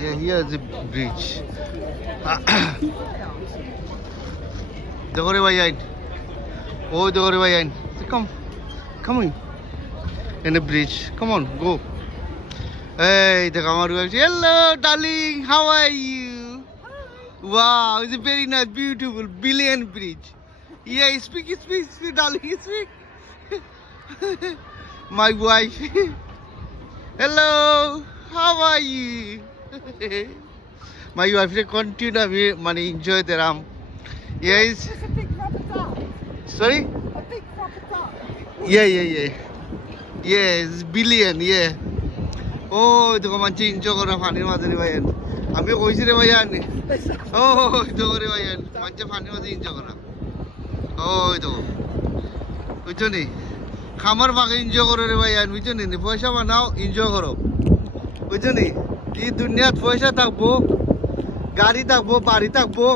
Yeah, here is the bridge. Dogore Bayan. Oh, Dogore Bayan. Come in. In the bridge. Come on, go. Hey, the camera. Hello, darling. How are you? Wow, it's a very nice, beautiful, billion bridge. Yeah, speak, darling, speak. My wife. Hello, how are you? My wife continue money enjoy the ram. Yes. It's a big rubber duck. Sorry? A big rubber duck. Yeah. Yes, billion, yeah. Oh, the manchi enjoy kora pani madari bayan. Ami koisi re bayan. Oh, the bayan. Manchi pani madari enjoy kora. Oh, the. Whichoni? খামার ভাগে enjoy করো রে ভাই, আর বুঝছো নি পয়সা বানাও enjoy করো, বুঝছো নি? এই দুনিয়াত পয়সা থাকবো, গাড়ি থাকবো, বাড়ি থাকবো,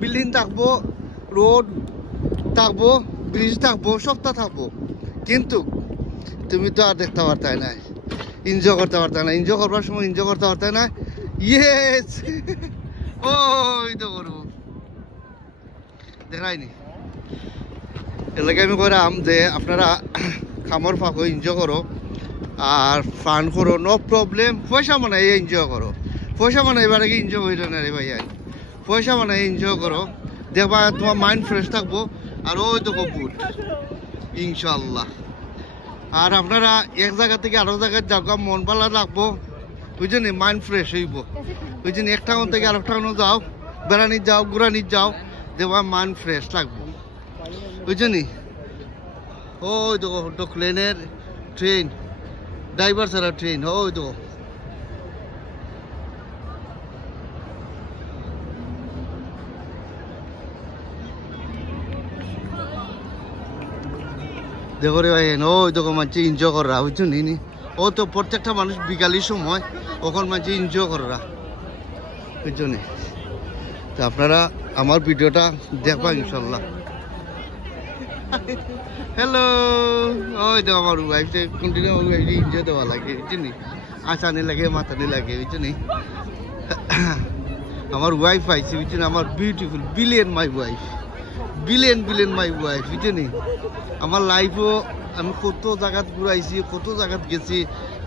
বিল্ডিং থাকবো, রোড থাকবো, ব্রিজ থাকবো, সবটা থাকবো, কিন্তু তুমি তো আর দেখতে পারতাই না, এনজয় করতে পারতাই না। এনজয় করবার সময় এনজয় করতে পারতাই না। ইয়েস, ওই তো করবো দেখাইনি। এলাকা আমি কইরাম যে আপনারা খামার ফাঁকো এনজয় করো আর ফান করো, নো প্রবলেম। পয়সা বানাই এনজয় করো, পয়সা বানাই এবার আগে এনজয় করি না রে ভাই, পয়সা বানাই এনজয় করো, দেখবা তোমার মাইন্ড ফ্রেশ থাকবো। আর ওই তো কপুর ইনশাল্লাহ। আর আপনারা এক জায়গা থেকে আরো জায়গায় যাও, মন ভালো লাগবো, বুঝছেন, মাইন্ড ফ্রেশ হইব, বুঝছেন। এক টাউন থেকে আরেক টাউনে যাও, বেড়ানি যাও, ঘুরানি যাও, দেখবা মাইন্ড ফ্রেশ লাগবো, বুঝছেন। ওই তো প্লেনের ট্রেন, ড্রাইভার ছাড়া ট্রেন, ওই তো দেখো রে ভাই, ওই তো মানুষ এনজয় করা, বুঝছো নি? ও তো প্রত্যেকটা মানুষ বিকালের সময় ওখান মানুষ এনজয় করা, বুঝছো নি? তো আপনারা আমার ভিডিওটা দেখবা ইনশাল্লাহ। হ্যালো, ওই তো আমার ওয়াইফে কন্টিনিউ এনজয় দেওয়া লাগে, বুঝছো নি? আসানি লাগে, মাথানি লাগে, বুঝছো নি? আমার ওয়াইফ আইছে, বুঝছো না? আমার beautiful billion my wife, billion my wife, বুঝছো নি? আমার লাইফও আমি কত জায়গাত ঘুরাইছি, কত জায়গাত গেছি,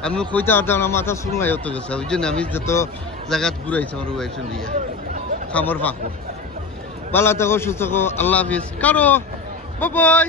আমি কইতে পারতাম না, মাথা শুরু হয়ে হতে গেছে, বুঝছো না? আমি যত জায়গাত ঘুরাইছি আমার ওয়াইফ নিয়ে খামার ফাঁকো। ভালো থাকো, সুস্থ থাকো, আল্লাহ হাফিজ। কারো বাই।